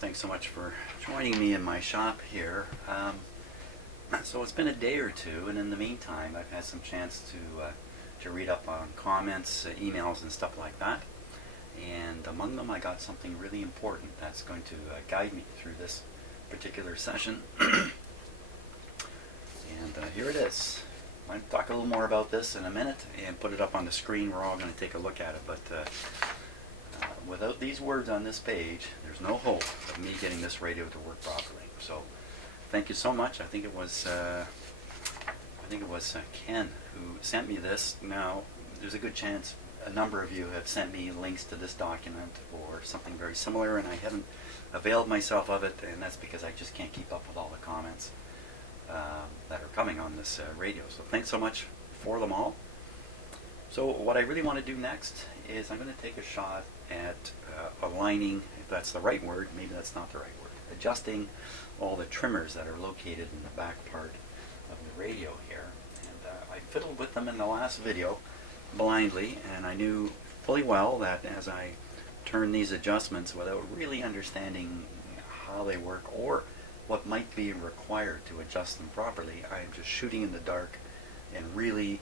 Thanks so much for joining me in my shop here. So it's been a day or two, and in the meantime, I've had some chance to read up on comments, emails, and stuff like that. And among them, I got something really important that's going to guide me through this particular session. And here it is. I'm going to talk a little more about this in a minute and put it up on the screen. We're all going to take a look at it, but without these words on this page, there's no hope of me getting this radio to work properly. So, thank you so much. I think it was Ken who sent me this. Now, there's a good chance a number of you have sent me links to this document or something very similar, and I haven't availed myself of it, and that's because I just can't keep up with all the comments that are coming on this radio. So, thanks so much for them all. So what I really want to do next is I'm going to take a shot at aligning, if that's the right word, maybe that's not the right word, adjusting all the trimmers that are located in the back part of the radio here. And I fiddled with them in the last video blindly, and I knew fully well that as I turn these adjustments without really understanding how they work or what might be required to adjust them properly, I'm just shooting in the dark, and really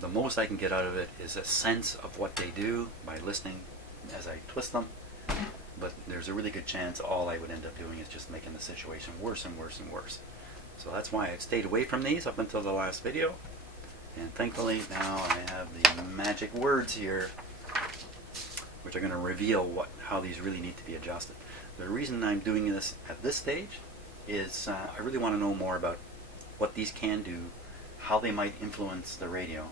the most I can get out of it is a sense of what they do by listening as I twist them. But there's a really good chance all I would end up doing is just making the situation worse and worse and worse. So that's why I've stayed away from these up until the last video. And thankfully now I have the magic words here, which are going to reveal how these really need to be adjusted. The reason I'm doing this at this stage is I really want to know more about what these can do, how they might influence the radio.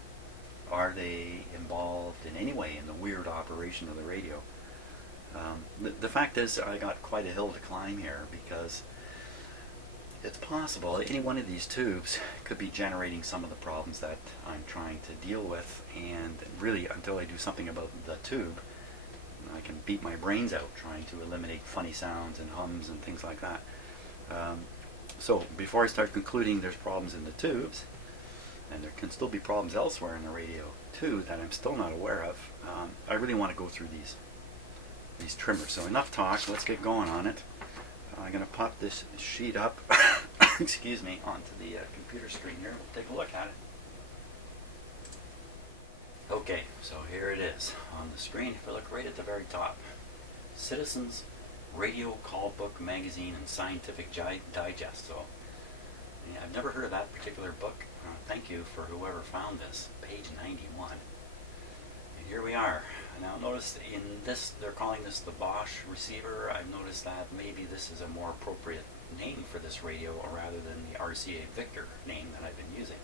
Are they involved in any way in the weird operation of the radio? The fact is, I got quite a hill to climb here, because it's possible any one of these tubes could be generating some of the problems that I'm trying to deal with, and really until I do something about the tube, I can beat my brains out trying to eliminate funny sounds and hums and things like that. So before I start concluding there's problems in the tubes, and there can still be problems elsewhere in the radio too that I'm still not aware of, I really want to go through these trimmers. So enough talk, let's get going on it. I'm going to pop this sheet up excuse me, onto the computer screen here. We'll take a look at it. Okay, so here it is on the screen. If we look right at the very top, Citizens Radio Call Book Magazine and Scientific Digest. So yeah, I've never heard of that particular book. Thank you for whoever found this. Page 91. And here we are. Now notice in this, they're calling this the Bosch receiver. I've noticed that maybe this is a more appropriate name for this radio rather than the RCA Victor name that I've been using.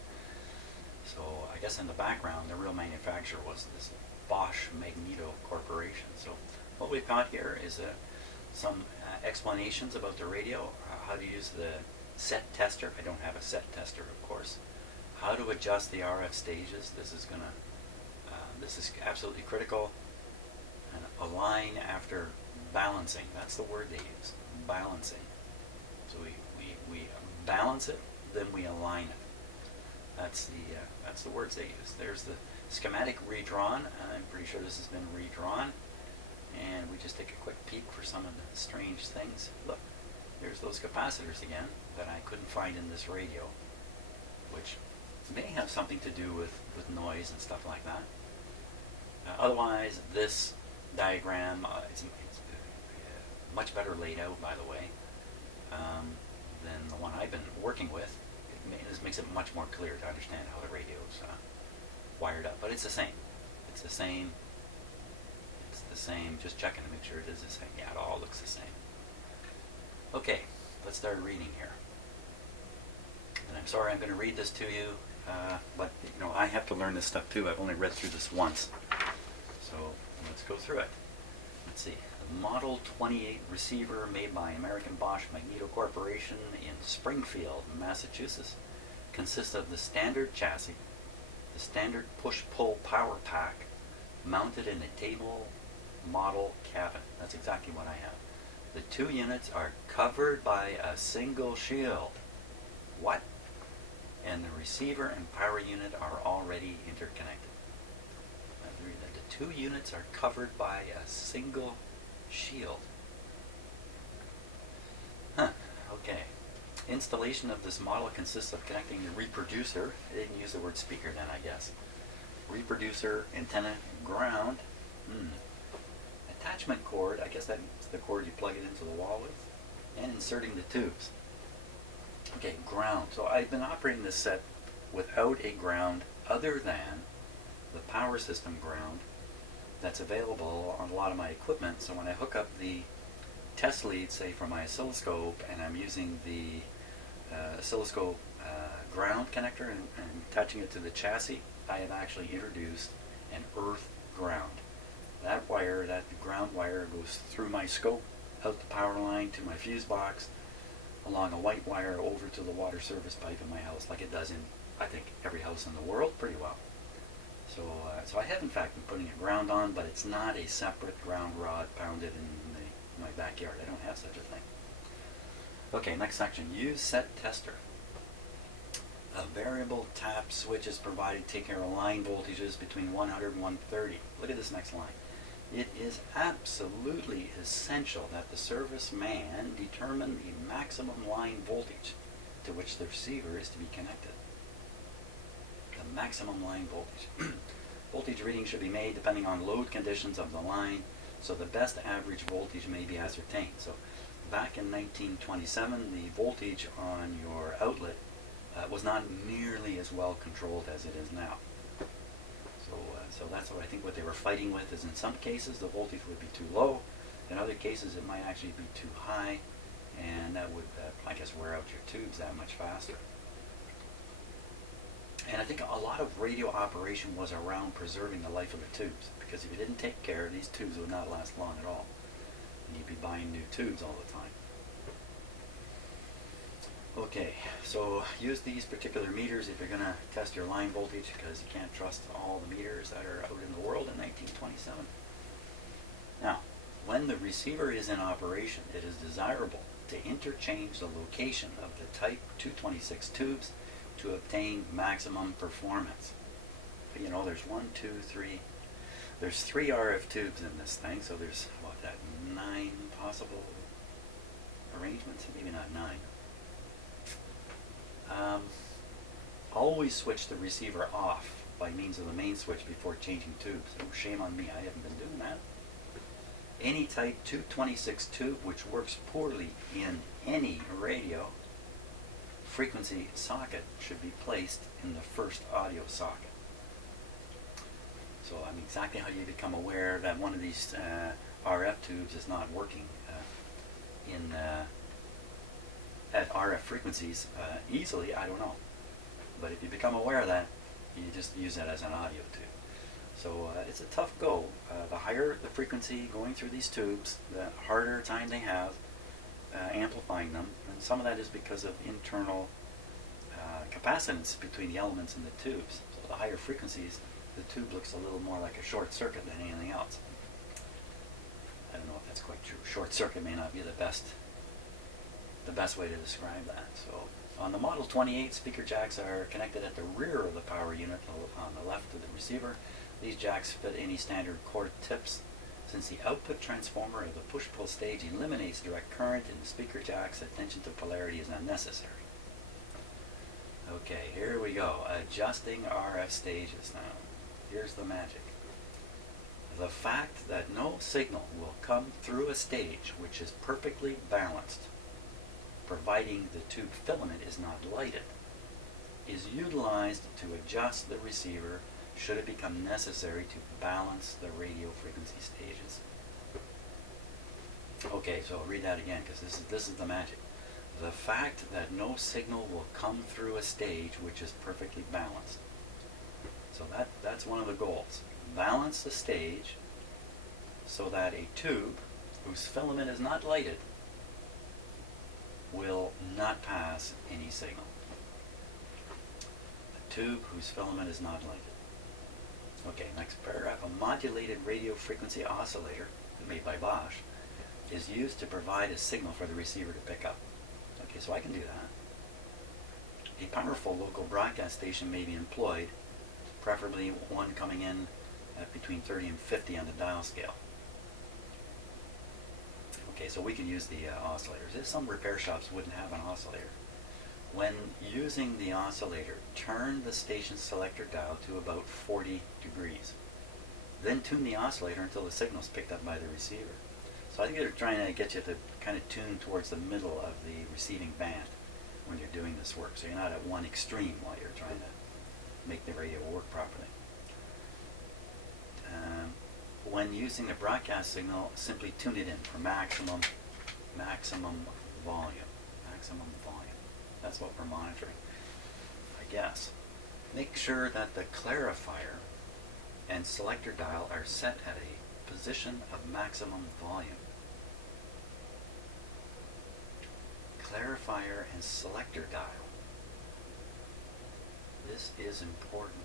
So I guess in the background, the real manufacturer was this Bosch Magneto Corporation. So what we've got here is some explanations about the radio, how to use the set tester. I don't have a set tester, of course. How to adjust the RF stages. This is absolutely critical. And align after balancing. That's the word they use. Balancing. So we balance it, then we align it. That's the words they use. There's the schematic redrawn. I'm pretty sure this has been redrawn. And we just take a quick peek for some of the strange things. Look, there's those capacitors again that I couldn't find in this radio, which may have something to do with noise and stuff like that. Otherwise, this diagram it's much better laid out, by the way, than the one I've been working with. This makes it much more clear to understand how the radio is wired up. But it's the same. It's the same. It's the same. Just checking to make sure it is the same. Yeah, it all looks the same. Okay, let's start reading here. And I'm sorry I'm going to read this to you, but you know, I have to learn this stuff too. I've only read through this once. So let's go through it. Let's see. The Model 28 receiver made by American Bosch Magneto Corporation in Springfield, Massachusetts, consists of the standard chassis, the standard push-pull power pack, mounted in a table model cabin. That's exactly what I have. The two units are covered by a single shield. What? And the receiver and power unit are already interconnected. The two units are covered by a single shield. Installation of this model consists of connecting the reproducer, they didn't use the word speaker then I guess, reproducer, antenna, ground, attachment cord, I guess that's the cord you plug it into the wall with, and inserting the tubes. Okay, ground. So I've been operating this set without a ground other than the power system ground that's available on a lot of my equipment. So when I hook up the test lead, say for my oscilloscope, and I'm using the oscilloscope ground connector and attaching it to the chassis, I have actually introduced an earth ground. That wire, that ground wire, goes through my scope, out the power line to my fuse box, along a white wire over to the water service pipe in my house, like it does in, I think, every house in the world pretty well. So I have in fact been putting a ground on, but it's not a separate ground rod pounded in my backyard. I don't have such a thing. Okay, next section, use set tester. A variable tap switch is provided to take care of line voltages between 100 and 130. Look at this next line. It is absolutely essential that the serviceman determine the maximum line voltage to which the receiver is to be connected. The maximum line voltage. Voltage reading should be made depending on load conditions of the line, so the best average voltage may be ascertained. So back in 1927, the voltage on your outlet was not nearly as well controlled as it is now. So that's what I think what they were fighting with is in some cases the voltage would be too low, in other cases it might actually be too high, and that would, I guess, wear out your tubes that much faster. And I think a lot of radio operation was around preserving the life of the tubes, because if you didn't take care, these tubes would not last long at all, and you'd be buying new tubes all the time. Okay, so use these particular meters if you're going to test your line voltage, because you can't trust all the meters that are out in the world in 1927. Now, when the receiver is in operation, it is desirable to interchange the location of the type 226 tubes to obtain maximum performance. You know, there's there's 3 RF tubes in this thing, so there's, 9 possible arrangements? Maybe not 9. Always switch the receiver off by means of the main switch before changing tubes. Oh, shame on me, I haven't been doing that. Any type 226 tube which works poorly in any radio frequency socket should be placed in the first audio socket. So exactly how you become aware that one of these RF tubes is not working at RF frequencies easily, I don't know. But if you become aware of that, you just use that as an audio tube. So it's a tough go. The higher the frequency going through these tubes, the harder time they have amplifying them. And some of that is because of internal capacitance between the elements in the tubes. So the higher frequencies, the tube looks a little more like a short circuit than anything else. I don't know if that's quite true. Short circuit may not be the best way to describe that. So on the Model 28, speaker jacks are connected at the rear of the power unit on the left of the receiver. These jacks fit any standard cord tips. Since the output transformer of the push-pull stage eliminates direct current in the speaker jacks, attention to polarity is unnecessary. Okay, here we go. Adjusting RF stages now. Here's the magic. The fact that no signal will come through a stage which is perfectly balanced, providing the tube filament is not lighted, is utilized to adjust the receiver should it become necessary to balance the radio frequency stages. Okay, so I'll read that again because this is the magic. The fact that no signal will come through a stage which is perfectly balanced. So that's one of the goals. Balance the stage so that a tube whose filament is not lighted will not pass any signal. A tube whose filament is not lighted. Okay, next paragraph. A modulated radio frequency oscillator, made by Bosch, is used to provide a signal for the receiver to pick up. Okay, so I can do that. A powerful local broadcast station may be employed, preferably one coming in at between 30 and 50 on the dial scale. Okay, so we can use the oscillators. Some repair shops wouldn't have an oscillator. When using the oscillator, turn the station selector dial to about 40 degrees. Then tune the oscillator until the signal is picked up by the receiver. So I think they're trying to get you to kind of tune towards the middle of the receiving band when you're doing this work. So you're not at one extreme while you're trying to make the radio work properly. When using the broadcast signal, simply tune it in for maximum volume. Maximum volume. That's what we're monitoring, I guess. Make sure that the clarifier and selector dial are set at a position of maximum volume. Clarifier and selector dial. This is important.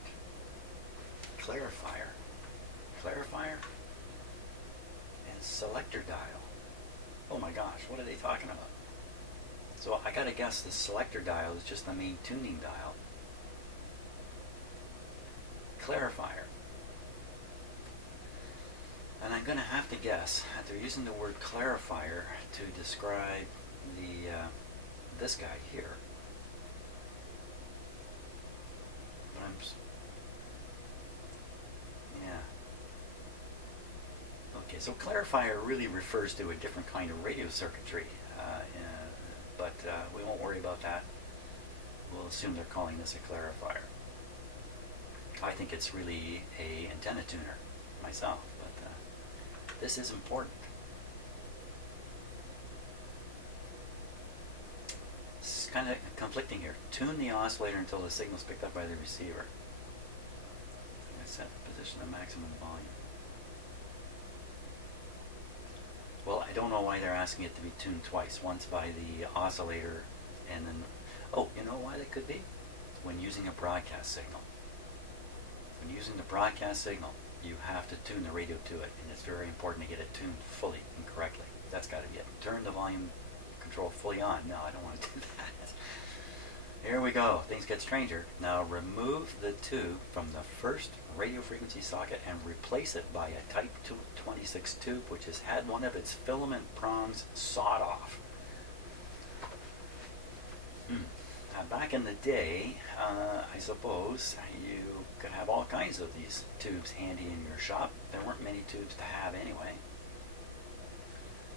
Clarifier and selector dial. Oh my gosh, what are they talking about? So I gotta guess the selector dial is just the main tuning dial. Clarifier. And I'm gonna have to guess that they're using the word clarifier to describe the this guy here. But yeah. Okay, so clarifier really refers to a different kind of radio circuitry, but we won't worry about that. We'll assume they're calling this a clarifier. I think it's really a antenna tuner myself, but this is important. It's kind of conflicting here. Tune the oscillator until the signal is picked up by the receiver. I set the position of maximum volume. Well, I don't know why they're asking it to be tuned twice. Once by the oscillator and then... Oh, you know why that could be? When using a broadcast signal. When using the broadcast signal, you have to tune the radio to it, and it's very important to get it tuned fully and correctly. That's got to be it. Turn the volume control fully on. No, I don't want to do that. Here we go. Things get stranger. Now remove the tube from the first radio frequency socket and replace it by a Type 226 tube which has had one of its filament prongs sawed off. Now back in the day, I suppose you could have all kinds of these tubes handy in your shop. There weren't many tubes to have anyway.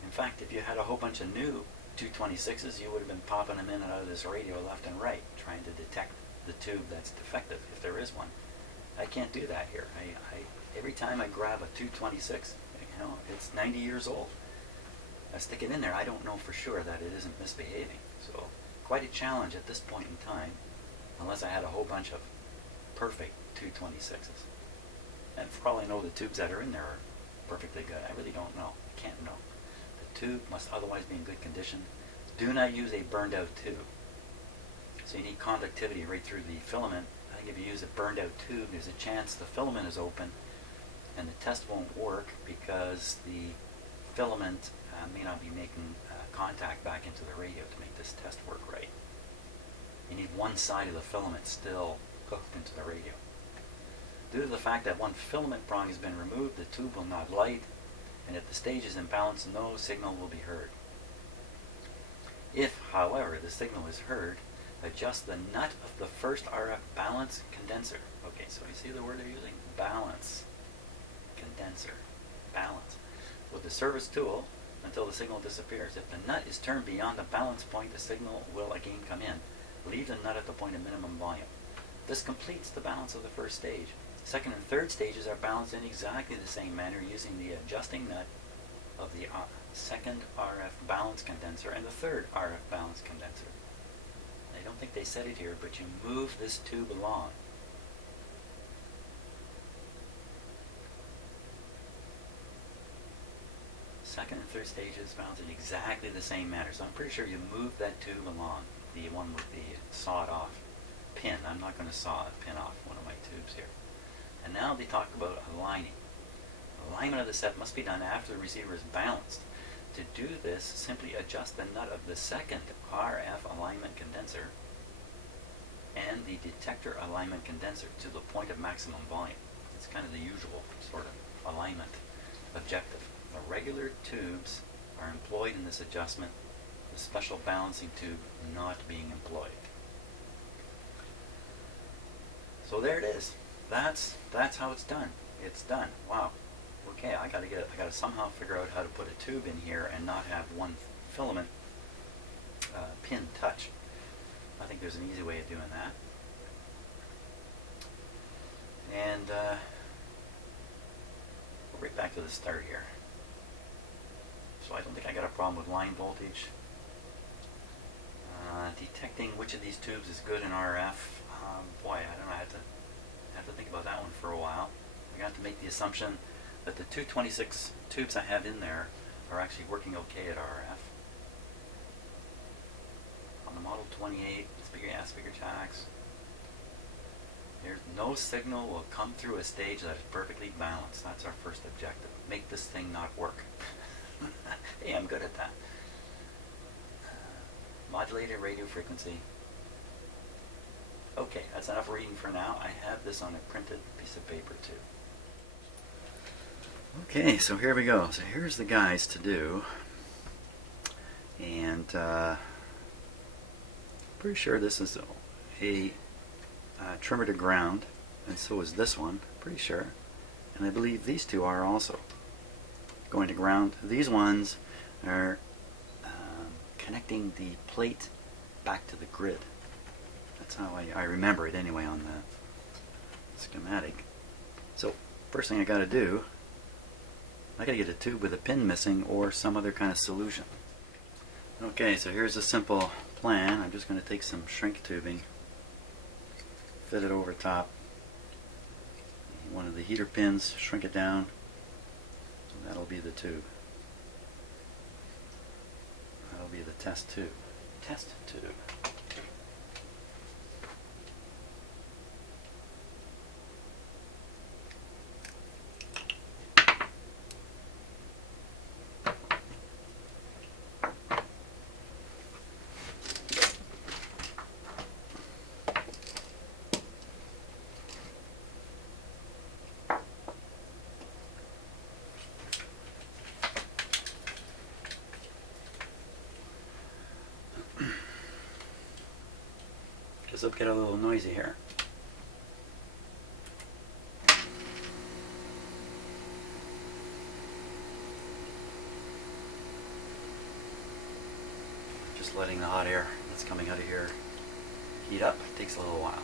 In fact, if you had a whole bunch of new 226s, you would have been popping them in and out of this radio left and right, trying to detect the tube that's defective, if there is one. I can't do that here. Every time I grab a 226, it's 90 years old. I stick it in there, I don't know for sure that it isn't misbehaving. So, quite a challenge at this point in time, unless I had a whole bunch of perfect 226s. And for all I know, the tubes that are in there are perfectly good. I really don't know. I can't know. The tube must otherwise be in good condition. Do not use a burned out tube. So you need conductivity right through the filament. I think if you use a burned out tube, there's a chance the filament is open and the test won't work because the filament may not be making contact back into the radio to make this test work right. You need one side of the filament still hooked into the radio. Due to the fact that one filament prong has been removed, the tube will not light, and if the stage is imbalanced, no signal will be heard. If, however, the signal is heard, adjust the nut of the first RF balance condenser. Okay, so you see the word they're using? Balance. Condenser. Balance. With the service tool until the signal disappears. If the nut is turned beyond the balance point, the signal will again come in. Leave the nut at the point of minimum volume. This completes the balance of the first stage. Second and third stages are balanced in exactly the same manner using the adjusting nut of the second RF balance condenser and the third RF balance condenser. I don't think they said it here, but you move this tube along. Second and third stages balanced in exactly the same manner. So I'm pretty sure you move that tube along, the one with the sawed off pin. I'm not going to saw a pin off one of my tubes here. And now they talk about aligning. Alignment of the set must be done after the receiver is balanced. To do this, simply adjust the nut of the second RF alignment condenser and the detector alignment condenser to the point of maximum volume. It's kind of the usual sort of alignment objective. The regular tubes are employed in this adjustment, the special balancing tube not being employed. So there it is. That's how it's done. It's done. Wow. Okay, I gotta somehow figure out how to put a tube in here and not have one filament pin touch. I think there's an easy way of doing that. And we're right back to the start here. So I don't think I got a problem with line voltage. Detecting which of these tubes is good in RF. Boy, I don't know. I have to think about that one for a while. I got to make the assumption that the 226 tubes I have in there are actually working okay at RF. On the Model 28 speaker jacks, there's no signal will come through a stage that is perfectly balanced. That's our first objective. Make this thing not work. Hey, I'm good at that. Modulated radio frequency. Okay, that's enough reading for now. I have this on a printed piece of paper too. Okay, so here we go. So here's the guides to do. And pretty sure this is a trimmer to ground, and so is this one, pretty sure. And I believe these two are also going to ground. These ones are connecting the plate back to the grid. That's how I remember it anyway on the schematic. So first thing I got to do, I got to get a tube with a pin missing or some other kind of solution. Okay, so here's a simple plan. I'm just going to take some shrink tubing, fit it over top one of the heater pins, shrink it down, and that'll be the tube. That'll be the test tube. Test tube. This will get a little noisy here. Just letting the hot air that's coming out of here heat up. It takes a little while.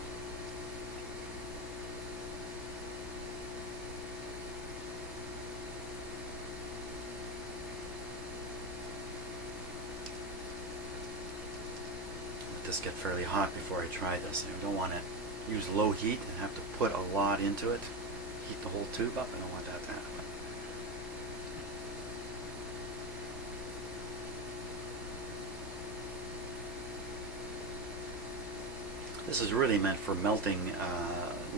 This get fairly hot before I try this. I don't want to use low heat and have to put a lot into it, heat the whole tube up. I don't want that to happen. This is really meant for melting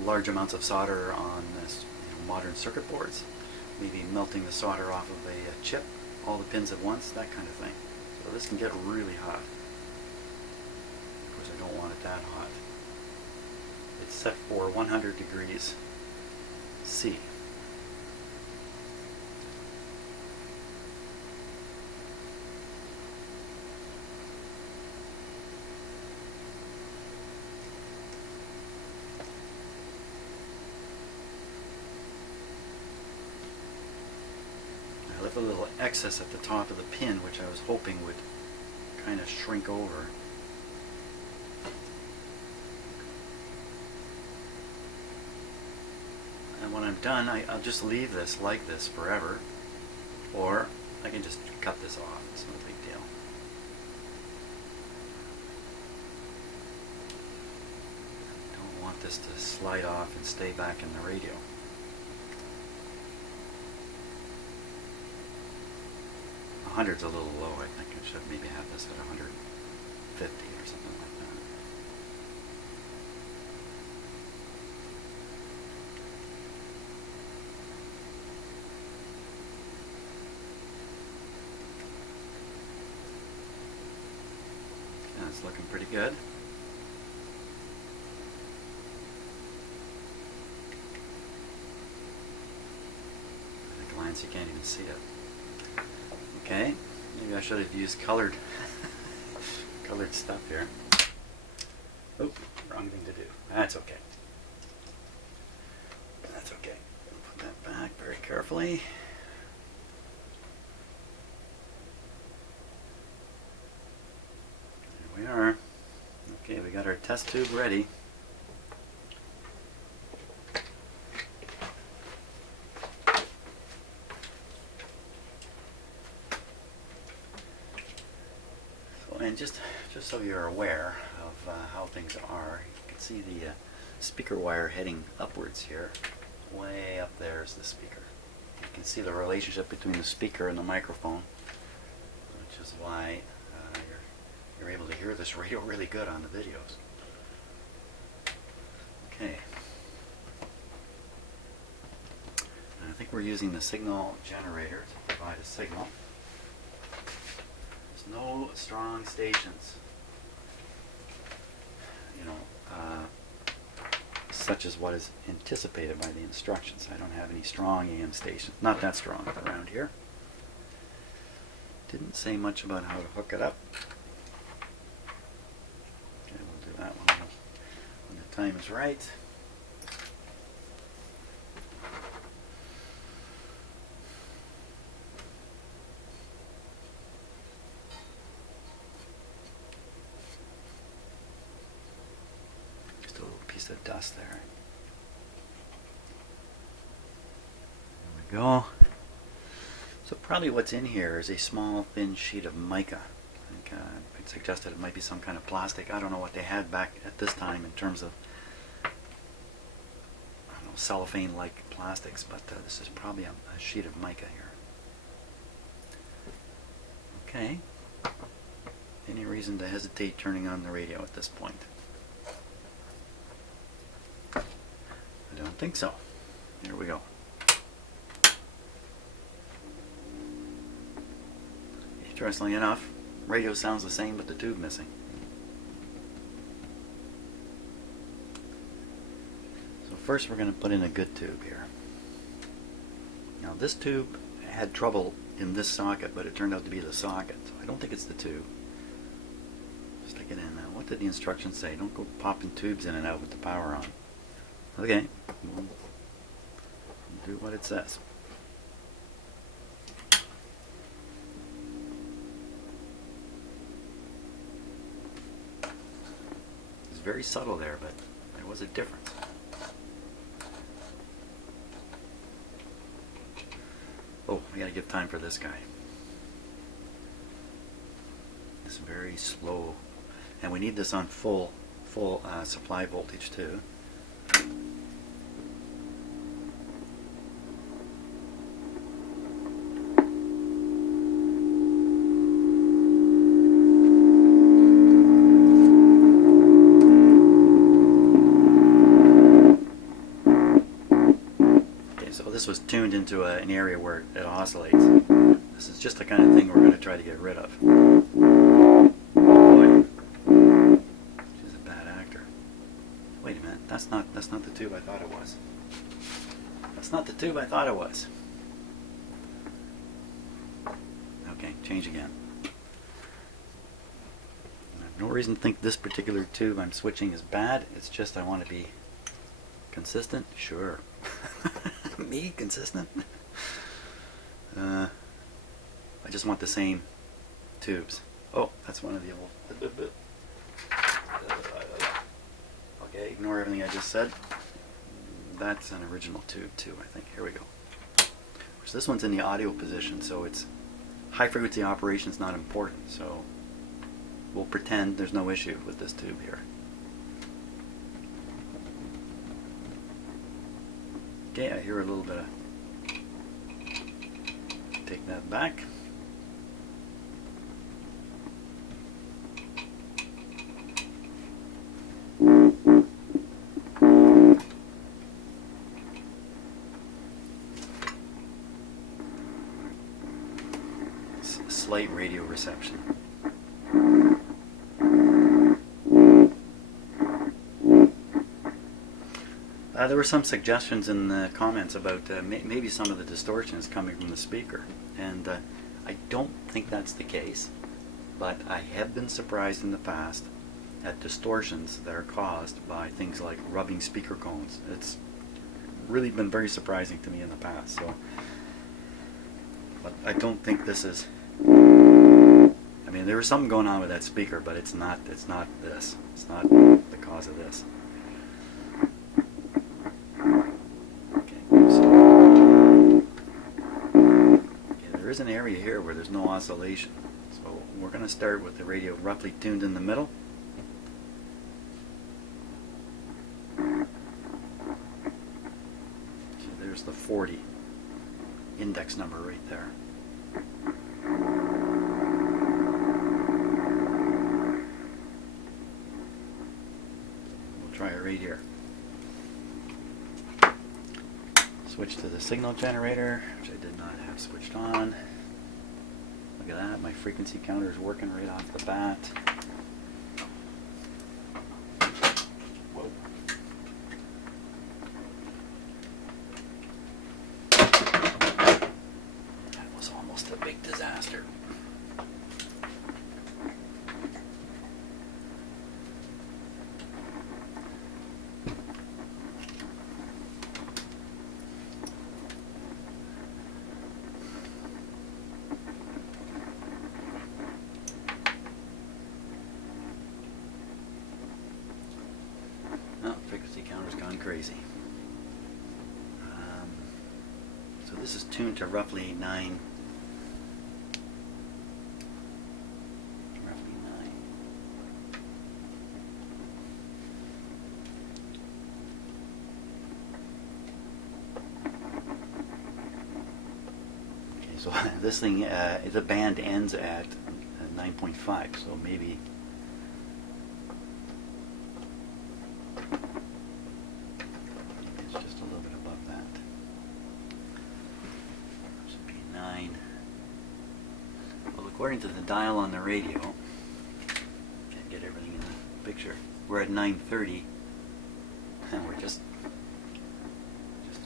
large amounts of solder on this, modern circuit boards. Maybe melting the solder off of a chip, all the pins at once, that kind of thing. So this can get really hot. I don't want it that hot. It's set for 100 degrees C. I left a little excess at the top of the pin, which I was hoping would kind of shrink over. And when I'm done, I'll just leave this like this forever, or I can just cut this off. It's no big deal. Don't want this to slide off and stay back in the radio. A 100's a little low. I think I should maybe have this at 150 or something like that. It's looking pretty good. At a glance, you can't even see it. Okay, maybe I should have used colored stuff here. Oop, wrong thing to do. That's okay. Okay, put that back very carefully. There we are. Okay, we got our test tube ready. And just so you're aware of how things are, you can see the speaker wire heading upwards here. Way up there is the speaker. You can see the relationship between the speaker and the microphone, which is why you're able to hear this radio really good on the videos. Okay. And I think we're using the signal generator to provide a signal. No strong stations, such as what is anticipated by the instructions. I don't have any strong AM stations, not that strong around here. Didn't say much about how to hook it up. Okay, we'll do that when the time is right. Piece of dust there. There we go. So probably what's in here is a small thin sheet of mica. I think I'd suggested it might be some kind of plastic. I don't know what they had back at this time in terms of cellophane-like plastics, but this is probably a sheet of mica here. Okay. Any reason to hesitate turning on the radio at this point? I don't think so. Here we go. Interestingly enough, radio sounds the same, but the tube missing. So first we're going to put in a good tube here. Now this tube had trouble in this socket, but it turned out to be the socket. So I don't think it's the tube. Stick it in now. What did the instructions say? Don't go popping tubes in and out with the power on. Okay, we'll do what it says. It's very subtle there, but there was a difference. Oh, I gotta give time for this guy. It's very slow, and we need this on full supply voltage too. This was tuned into an area where it oscillates. This is just the kind of thing we're going to try to get rid of. Boy, she's a bad actor. Wait a minute, that's not the tube I thought it was. That's not the tube I thought it was. Okay, change again. I have no reason to think this particular tube I'm switching is bad. It's just I want to be consistent. Sure. Me consistent? I just want the same tubes. Oh, that's one of the old. Okay, ignore everything I just said. That's an original tube too, I think. Here we go. So this one's in the audio position, so it's high frequency operation is not important. So we'll pretend there's no issue with this tube here. Okay, I hear a little bit of, take that back. Slight radio reception. There were some suggestions in the comments about maybe some of the distortion is coming from the speaker, and I don't think that's the case, but I have been surprised in the past at distortions that are caused by things like rubbing speaker cones. It's really been very surprising to me in the past. So, but I don't think this is. I mean, there was something going on with that speaker, but it's not. It's not this. It's not the cause of this. There is an area here where there's no oscillation. So we're going to start with the radio roughly tuned in the middle. So there's the 40 index number right there. We'll try it right here. Switch to the signal generator, which I did not have switched on. Look at that, my frequency counter is working right off the bat. Whoa. That was almost a big disaster. Frequency counter's gone crazy. So this is tuned to roughly 9. Roughly 9. Okay, so this thing, the band ends at 9.5, so maybe. According to the dial on the radio, can't get everything in the picture. We're at 930, and we're just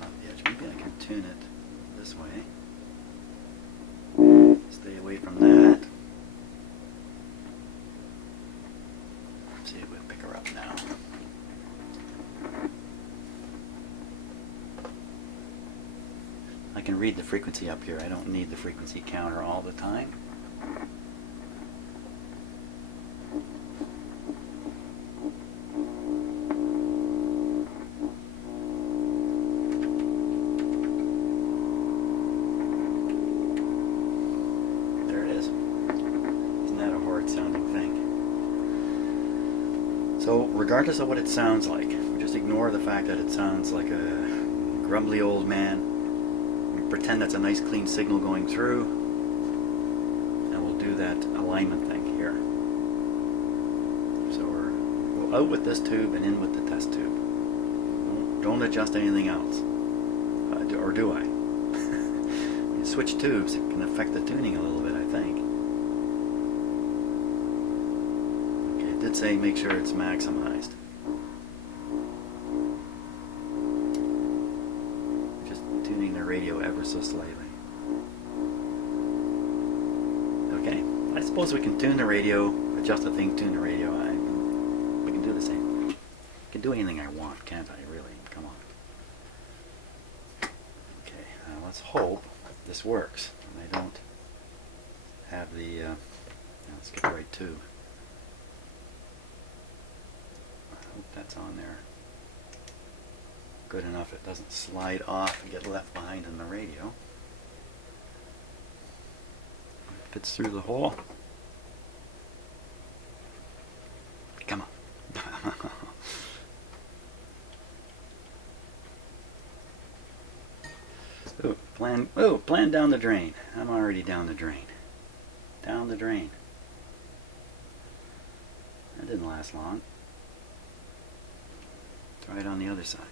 off the edge. Maybe I can tune it this way. Stay away from that. See if we pick her up now. I can read the frequency up here. I don't need the frequency counter all the time. So regardless of what it sounds like, just ignore the fact that it sounds like a grumbly old man. We pretend that's a nice clean signal going through, and we'll do that alignment thing here. So we'll go out with this tube and in with the test tube. Don't adjust anything else, or do I? When you switch tubes, it can affect the tuning a little bit, I think. Did say make sure it's maximized. Just tuning the radio ever so slightly. Okay, I suppose we can tune the radio, adjust the thing, tune the radio. We can do the same. I can do anything I want, can't I, really? Come on. Okay, let's hope this works. And I don't have the, let's get the right tube. That's on there. Good enough it doesn't slide off and get left behind in the radio. It fits through the hole. Come on. Plan down the drain. I'm already down the drain. Down the drain. That didn't last long. Try it on the other side.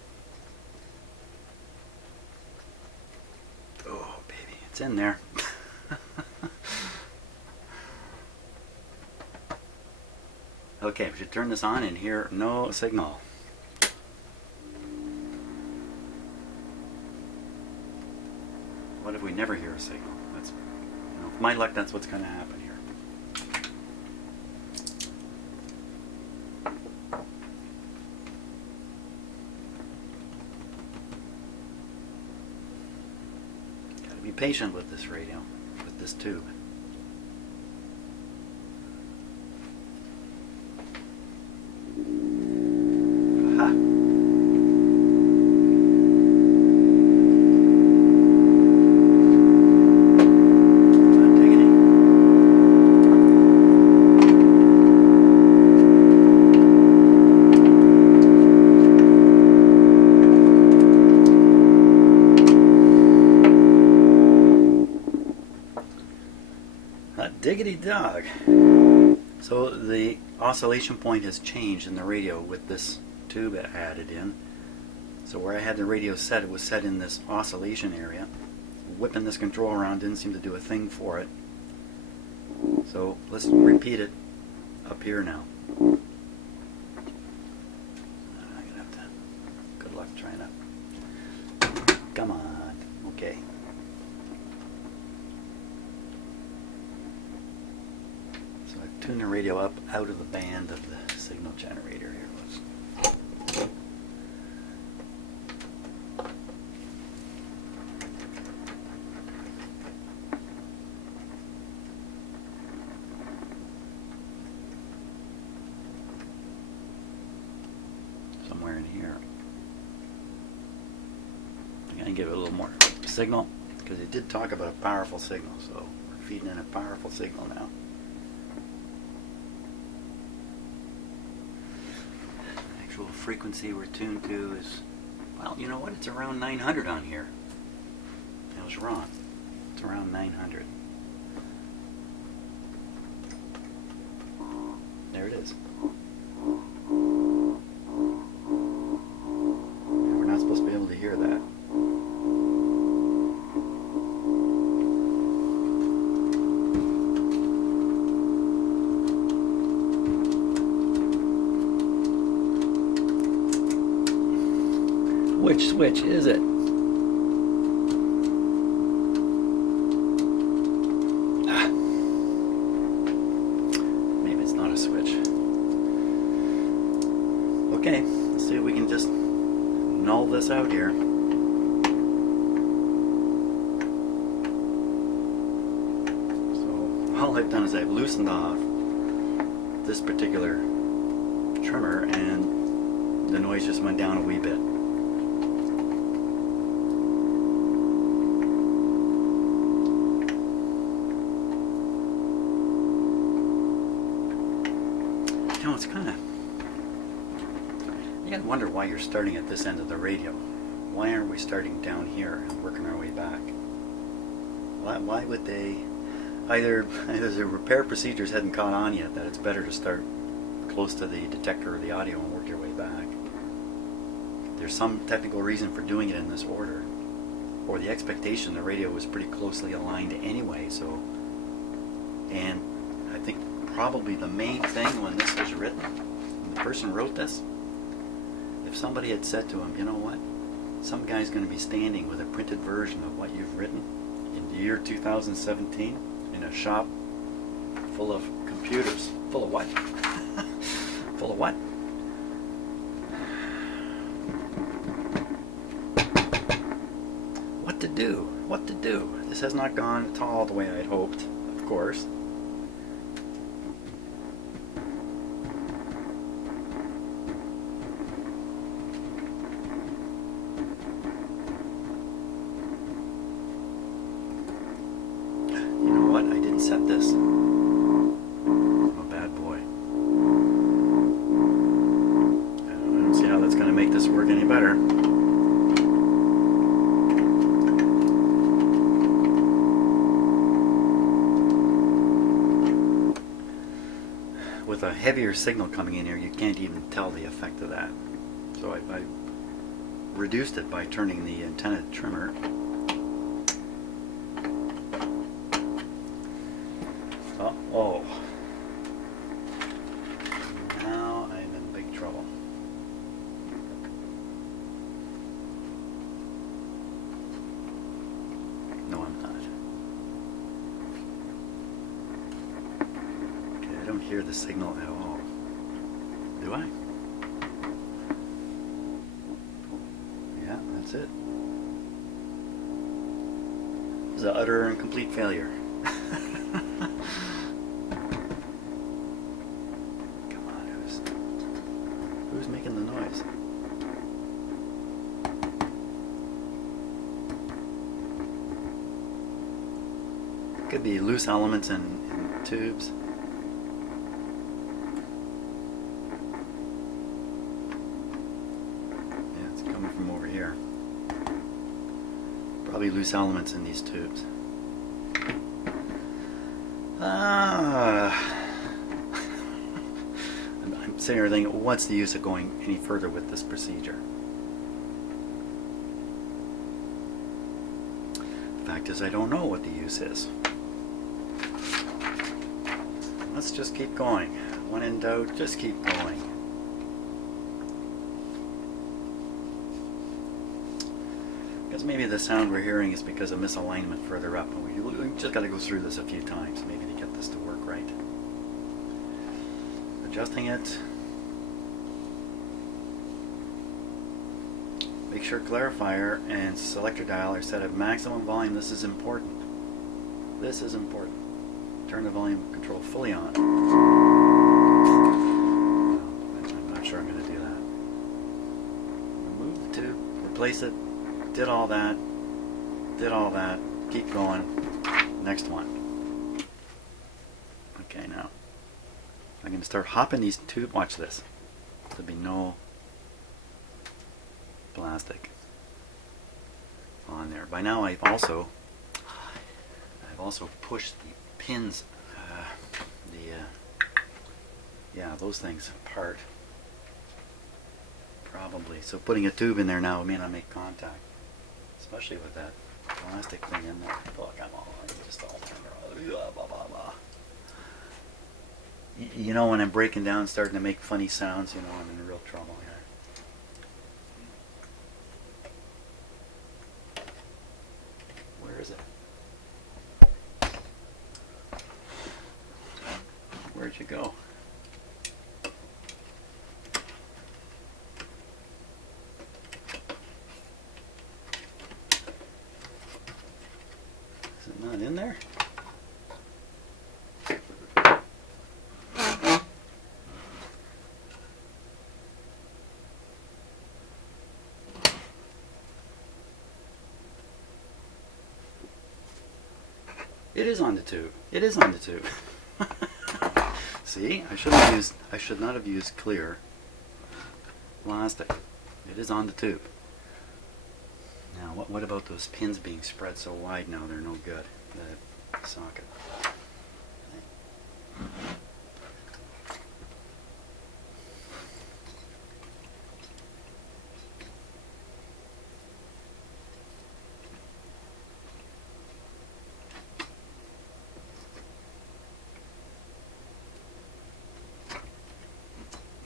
Oh, baby, it's in there. Okay, we should turn this on and hear no signal. What if we never hear a signal? That's, with my luck, that's what's going to happen here. patient with this radio, with this tube. Aha. Hot diggity. Hot diggity dog. So the oscillation point has changed in the radio with this tube added in. So where I had the radio set, it was set in this oscillation area. Whipping this control around didn't seem to do a thing for it. So let's repeat it up here now. I'm gonna have to, good luck trying to, come on, okay. So I've tuned the radio up out of the band of the signal generator here. Somewhere in here. I'm going to give it a little more signal because it did talk about a powerful signal, so we're feeding in a powerful signal now. Actual frequency we're tuned to is, well, you know what? It's around 900 on here. I was wrong. It's around 900. There it is. We're not supposed to be able to hear that. Which switch is it? Ah. Maybe it's not a switch. Okay, let's see if we can just null this out here. So all I've done is I've loosened off this particular trimmer and the noise just went down a wee bit. You know, it's kind of, you gotta wonder why you're starting at this end of the radio. Why aren't we starting down here and working our way back? Why would they, either the repair procedures hadn't caught on yet that it's better to start close to the detector or the audio and work your way back. There's some technical reason for doing it in this order, or the expectation the radio was pretty closely aligned anyway. So, and I think probably the main thing when this was written, when the person wrote this, if somebody had said to him, you know what, some guy's going to be standing with a printed version of what you've written in the year 2017 in a shop full of computers. Full of what? Full of what? What to do? What to do? This has not gone at all the way I'd hoped, of course. You know what? I didn't set this. I'm a bad boy. I don't see how that's going to make this work any better. With a heavier signal coming in here, you can't even tell the effect of that. So I reduced it by turning the antenna trimmer. Oh. Now I'm in big trouble. No, I'm not. Okay, I don't hear the signal at all. Do I? Yeah, that's it. There's an utter and complete failure. Come on, who's making the noise? Could be loose elements in tubes. Yeah, it's coming from over here. Probably loose elements in these tubes. I'm sitting here thinking, what's the use of going any further with this procedure? The fact is, I don't know what the use is. Let's just keep going. When in doubt, just keep going. Because maybe the sound we're hearing is because of misalignment further up. And we just got to go through this a few times, maybe to get this to work right. Adjusting it. Make sure clarifier and selector dial are set at maximum volume. This is important. This is important. Turn the volume control fully on. I'm not sure I'm going to do that. Remove the tube, replace it, did all that, keep going. Next one. Okay, now I'm going to start hopping these tubes. Watch this. There'll be no plastic on there. By now I've also pushed the pins, those things apart. Probably. So putting a tube in there now may not make contact, especially with that plastic thing in there. Look, I'm just all turned around. Blah, blah, blah. You know, when I'm breaking down, starting to make funny sounds, you know I'm in real trouble here. Where is it? Where'd you go? Is it not in there? It is on the tube. It is on the tube. See, I should not have used clear plastic. It is on the tube. Now, what about those pins being spread so wide now? They're no good. The socket.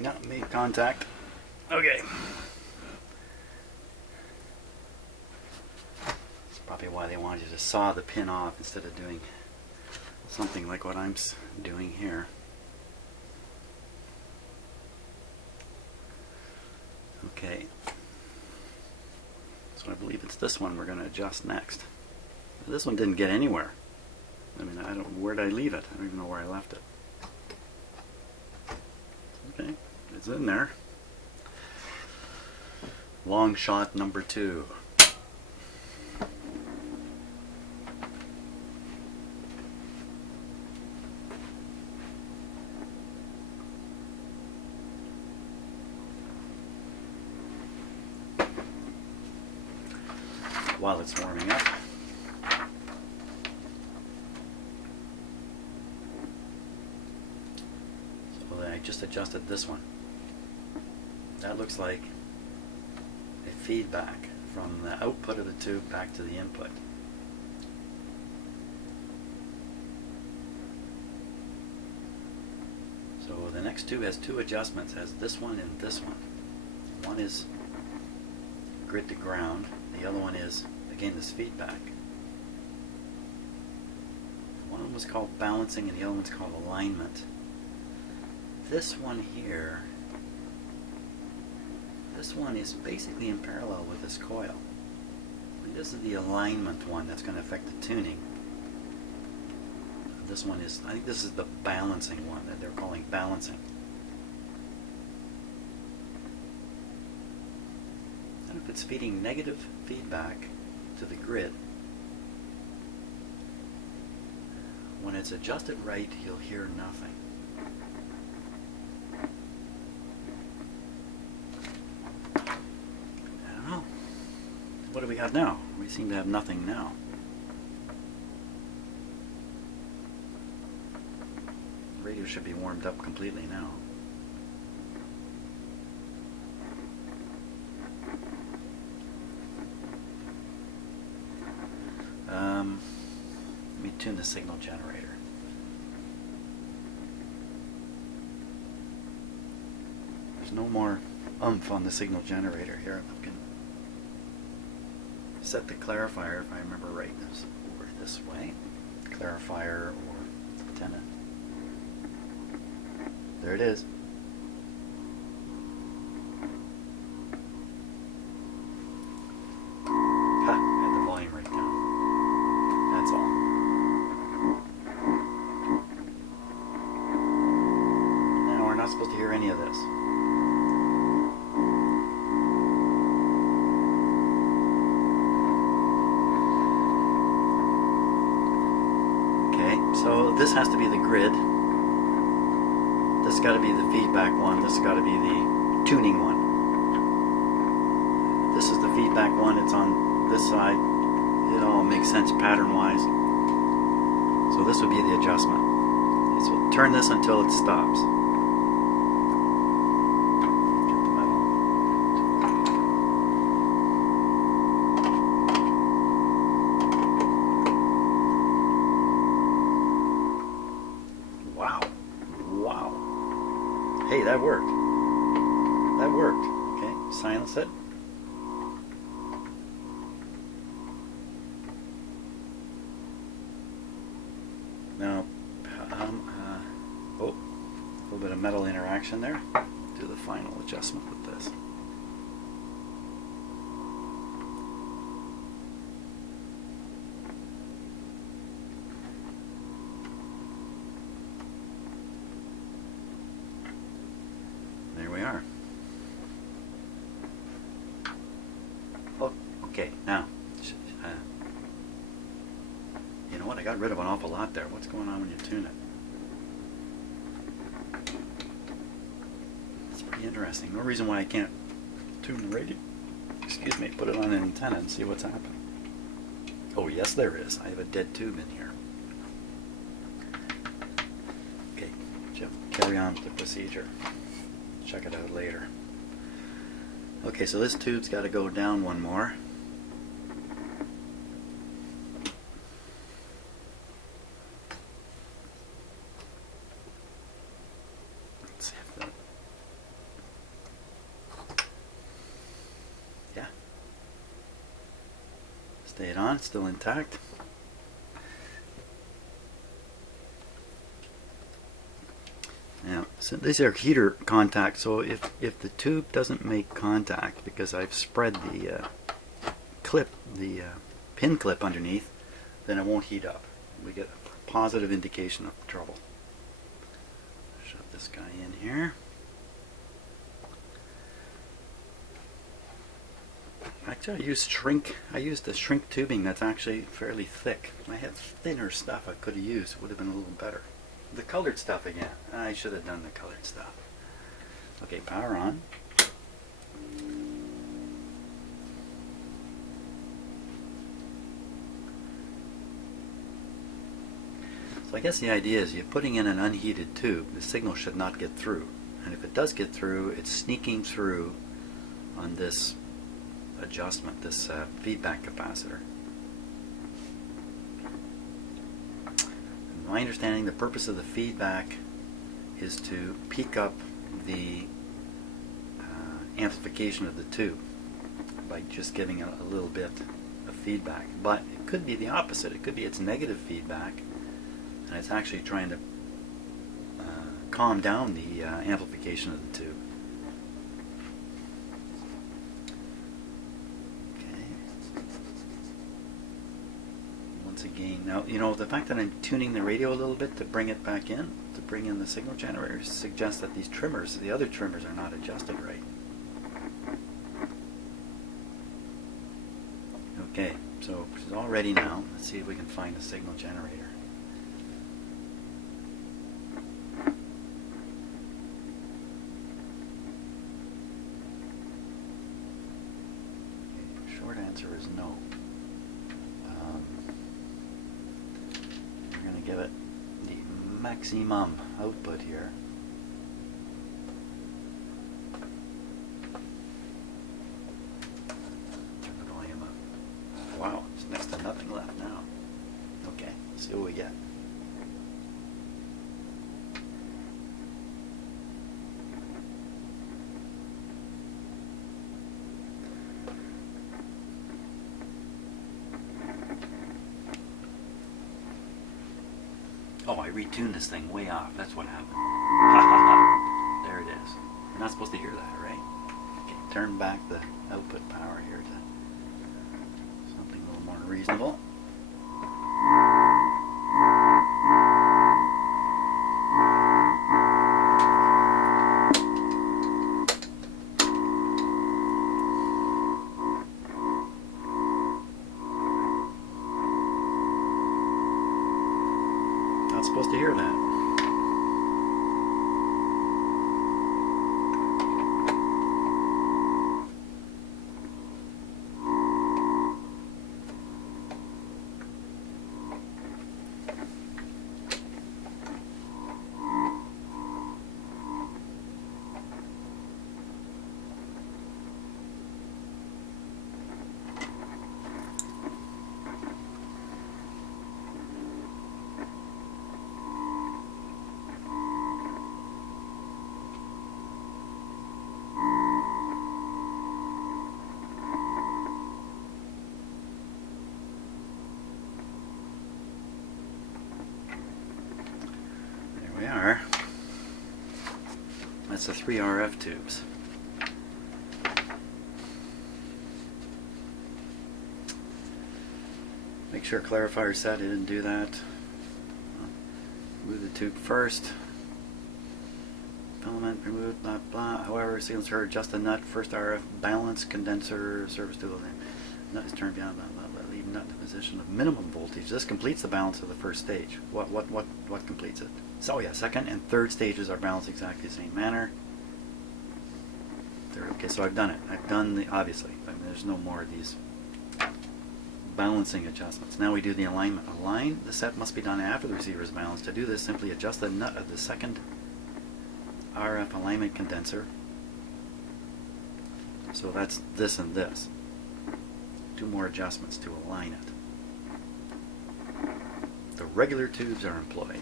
No, made contact. Okay. That's probably why they wanted you to saw the pin off instead of doing something like what I'm doing here. Okay. So I believe it's this one we're going to adjust next. This one didn't get anywhere. I mean, where did I leave it? I don't even know where I left it. Okay. It's in there. Long shot number 2. While it's warming up, so I just adjusted this one. That looks like a feedback from the output of the tube back to the input. So the next tube has 2 adjustments, has this one and this one. One is grid to ground, the other one is, again, this feedback. One was called balancing and the other one's called alignment. This one here, this one is basically in parallel with this coil. This is the alignment one that's going to affect the tuning. This one is, I think this is the balancing one that they're calling balancing. And if it's feeding negative feedback to the grid, when it's adjusted right, you'll hear nothing. I don't know. What do we have now? We seem to have nothing now. The radio should be warmed up completely now. Let me tune the signal generator. There's no more oomph on the signal generator here. I can set the clarifier, if I remember right, this over this way. Clarifier or antenna. There it is. Ha, I had the volume right down. That's all. Now we're not supposed to hear any of this. Okay, so this has to be the grid. This has got to be the feedback one. This has got to be the tuning one. This is the feedback one. It's on this side. It all makes sense pattern-wise. So this would be the adjustment. So turn this until it stops. Get the metal. Wow. Wow. Hey, that worked. That worked. Okay, silence it. Now, oh, a little bit of metal interaction there. Do the final adjustment with this. There we are. Oh, okay, now, you know what, I got rid of an awful lot there. What's going on when you tune it? It's pretty interesting. No reason why I can't tune the radio. Excuse me, put it on an antenna and see what's happening. Oh yes, there is. I have a dead tube in here. Okay, Jim, carry on with the procedure. Check it out later. Okay, so this tube's got to go down one more. Let's see if that... Yeah. Stayed on, still intact. Now, so these are heater contacts, so if the tube doesn't make contact because I've spread the pin clip underneath, then it won't heat up. We get a positive indication of trouble. Shove this guy in here. Actually, I used a shrink tubing that's actually fairly thick. If I had thinner stuff I could have used, it would have been a little better. The colored stuff again. I should have done the colored stuff. Okay, power on. So I guess the idea is you're putting in an unheated tube. The signal should not get through. And if it does get through, it's sneaking through on this adjustment, this feedback capacitor. My understanding, the purpose of the feedback is to peak up the amplification of the tube by just giving a little bit of feedback. But it could be the opposite. It could be it's negative feedback, and it's actually trying to calm down the amplification of the tube. Okay. gain. Now, you know, the fact that I'm tuning the radio a little bit to bring it back in, to bring in the signal generator, suggests that these trimmers, the other trimmers, are not adjusted right. Okay, so it's all ready now. Let's see if we can find a signal generator. Okay, short answer is no. We're going to give it the maximum output here. Turn the volume up. Wow, it's next to nothing left now. Okay, let's see what we get. Oh, I retuned this thing way off. That's what happened. Ha ha ha. There it is. You're not supposed to hear that, right? Okay, turn back the output power here to something a little more reasonable. Not supposed to hear that. We are. That's the 3 RF tubes. Make sure clarifier set. I didn't do that. Move the tube first. Filament removed, blah blah. However, silencer adjust the nut. First RF balance condenser service tool. Nut is turned down. Blah blah blah. Leave nut in the position of minimum voltage. This completes the balance of the first stage. What completes it? So yeah, second and third stages are balanced exactly the same manner. Third, okay, so I've done it. I've done the, obviously. I mean, there's no more of these balancing adjustments. Now we do the alignment. Align the set must be done after the receiver is balanced. To do this, simply adjust the nut of the second RF alignment condenser. So that's this and this. 2 more adjustments to align it. The regular tubes are employed.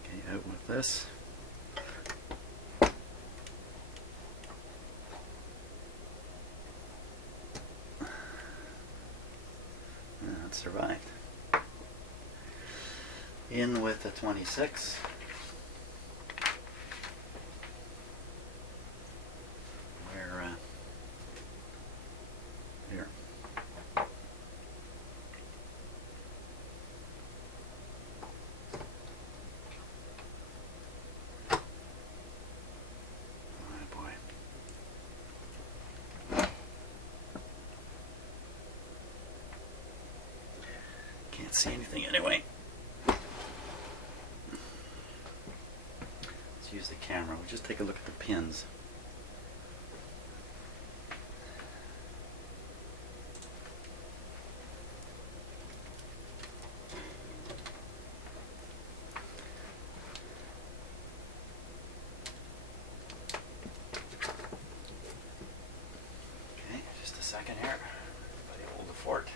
Okay, out with this. That survived. In with the 26. Here. Oh boy. Can't see anything anyway. Let's use the camera. We'll just take a look at the pins. Second here. Everybody hold the fort.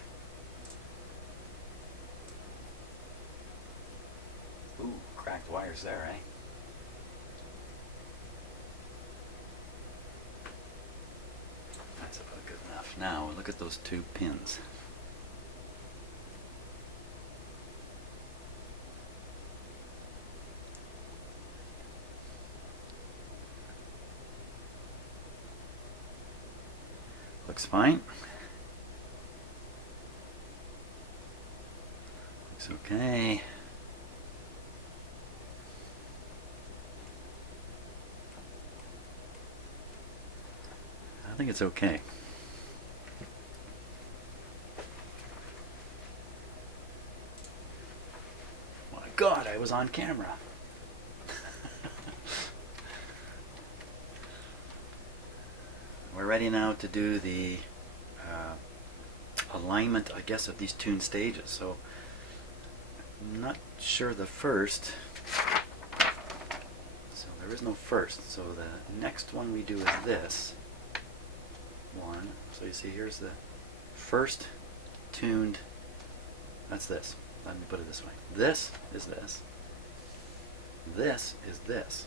Ooh, cracked wires there, eh? That's about good enough. Now look at those 2 pins. looks fine. Looks okay. I think it's okay. My God, I was on camera. We're ready now to do the alignment, I guess, of these tuned stages. So I'm not sure the first. So there is no first. So the next one we do is this one. So you see here's the first tuned. That's this. Let me put it this way. This is this. This is this.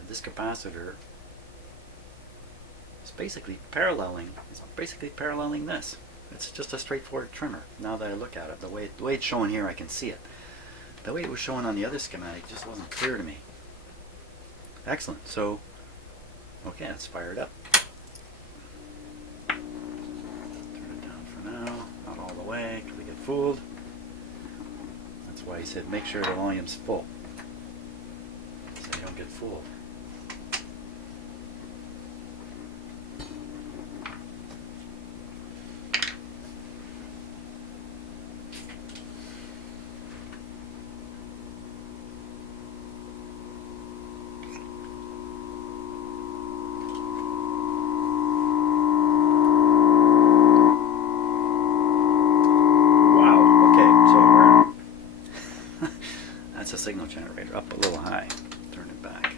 And this capacitor is basically paralleling. It's basically paralleling this. It's just a straightforward trimmer. Now that I look at it, the way it's shown here, I can see it. The way it was shown on the other schematic just wasn't clear to me. Excellent. So, okay, let's fire it up. Turn it down for now. Not all the way. Could we get fooled? That's why he said make sure the volume's full, so you don't get fooled. That's a signal generator, up a little high. Turn it back.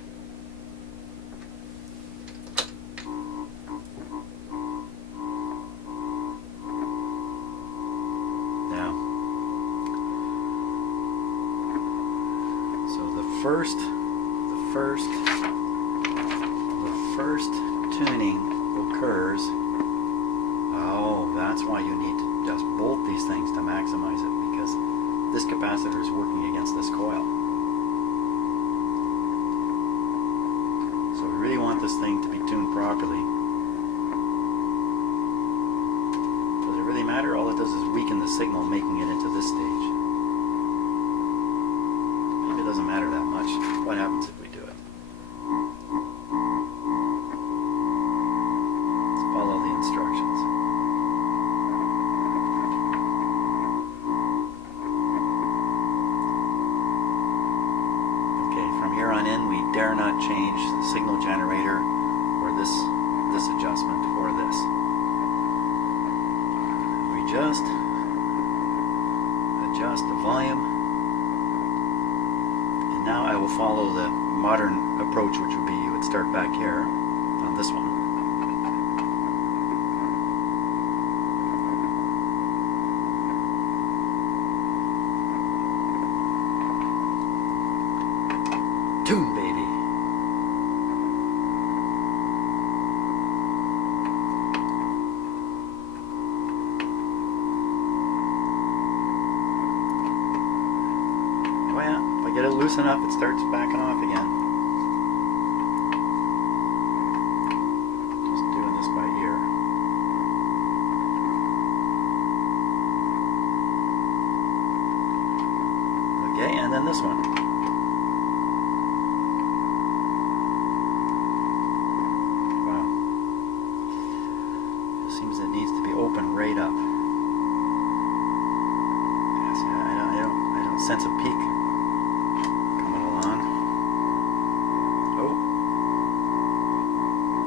Now, so the first tuning occurs. Oh, that's why you need to just bolt these things to maximize it, because this capacitor is working against this coil. So we really want this thing to be tuned properly. Does it really matter? All it does is weaken the signal, making it into this stage. Maybe it doesn't matter that much. What happens if we do it? Let's follow the instructions. Here on in, we dare not change the signal generator or this adjustment or this. We just adjust the volume, and now I will follow the modern approach, which would be you would start back here on this one. Tune, baby. Well, if I get it loose enough, it starts backing off again. Just doing this by ear. Okay, and then this one. Seems it needs to be open right up. Yes, I don't sense a peak coming along. Oh,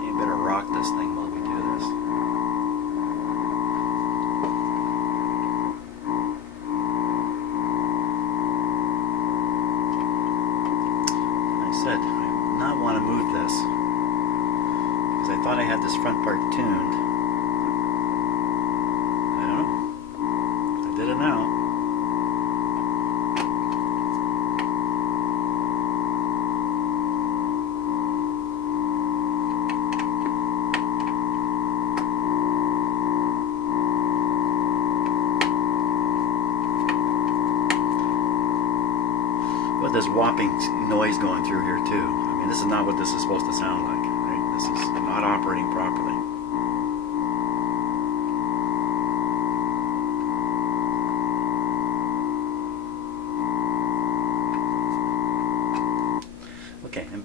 you better rock this thing while we do this. Like I said, I do not want to move this because I thought I had this front part tuned. Did it now. But there's whopping noise going through here too. I mean, this is not what this is supposed to sound like, right? This is not operating properly.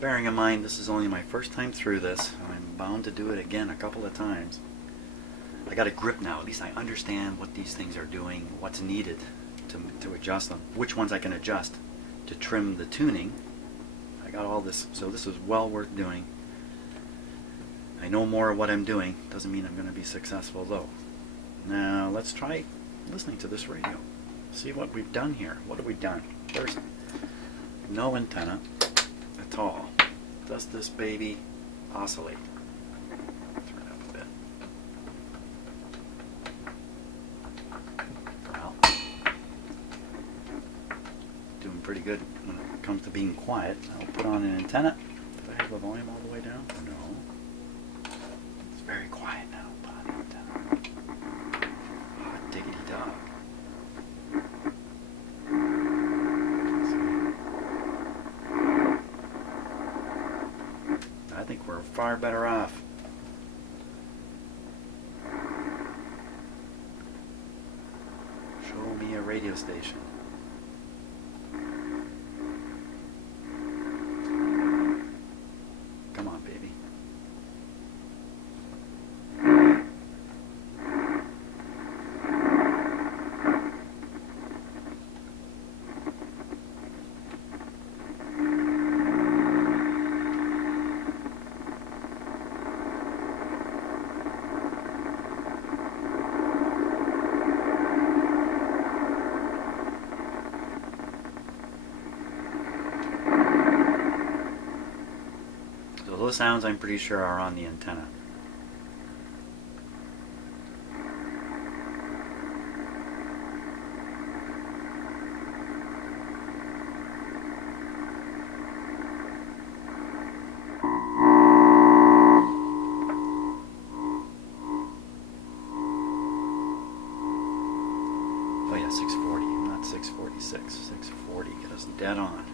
bearing in mind this is only my first time through this, and I'm bound to do it again a couple of times. I got a grip now. At least I understand what these things are doing, what's needed to adjust them, which ones I can adjust to trim the tuning. I got all this, so this is well worth doing. I know more of what I'm doing. Doesn't mean I'm going to be successful though. Now let's try listening to this radio. See what we've done here. What have we done? First, no antenna at all. Does this baby oscillate? Turn it up a bit. Well, doing pretty good when it comes to being quiet. I'll put on an antenna. Did I have the volume all the way down? No. It's very quiet now. Put on the antenna. Hot diggity dog. I think we're far better off. Show me a radio station. Come on, baby. So those sounds I'm pretty sure are on the antenna. Oh yeah, 640, not 646. 640, get us dead on.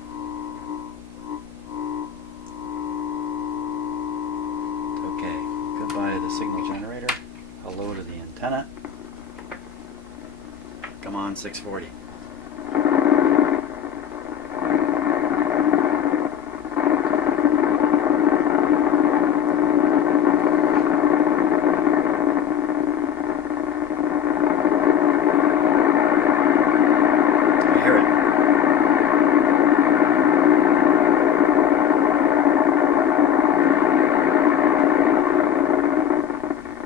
Okay, goodbye to the signal generator. Hello to the antenna. Come on, 640.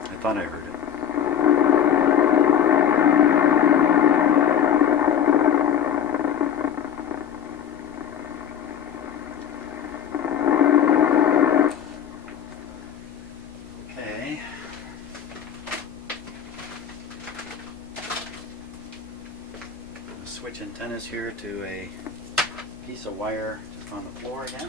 I thought I heard it. Okay. I'll switch antennas here to a piece of wire just on the floor again.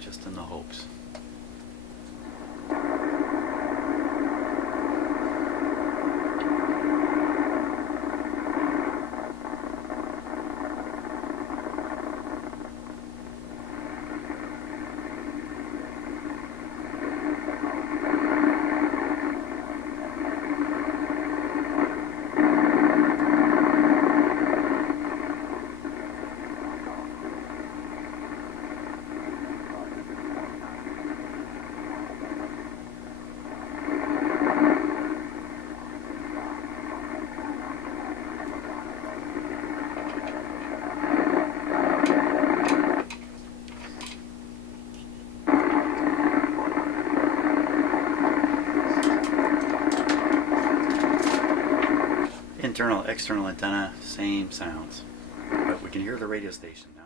Just in the hopes. Internal, external antenna, same sounds. But we can hear the radio station now.